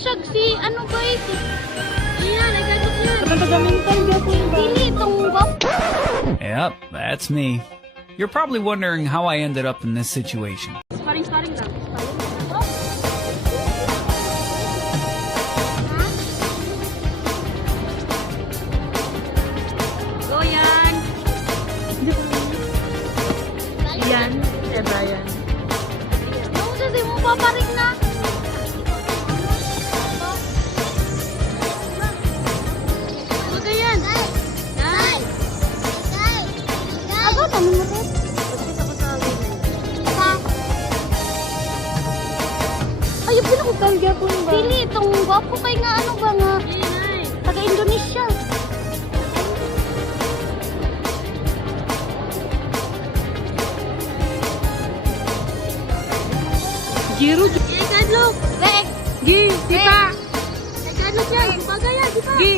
siya si ano ba ito? Ayan, nagkakot yan. Taga-mental gapon ba? Dili, itong wap. Yep, that's me. You're probably wondering how I ended up in this situation. Sparring lang. Go yan. Yan. Eh, Brian. Yung kasi mo paparing na. Huwag ka yan. Nay. Ako, tanong mo rin. Ha? Ay, yung pinakukal gapon ba? Dili, itong wapo kay nga ano ba nga. Taga-Indonesia. Giro. Ikadlok. Bek. Gi, di pa. Ikadlok yan. Bagay yan, di ba? Gi.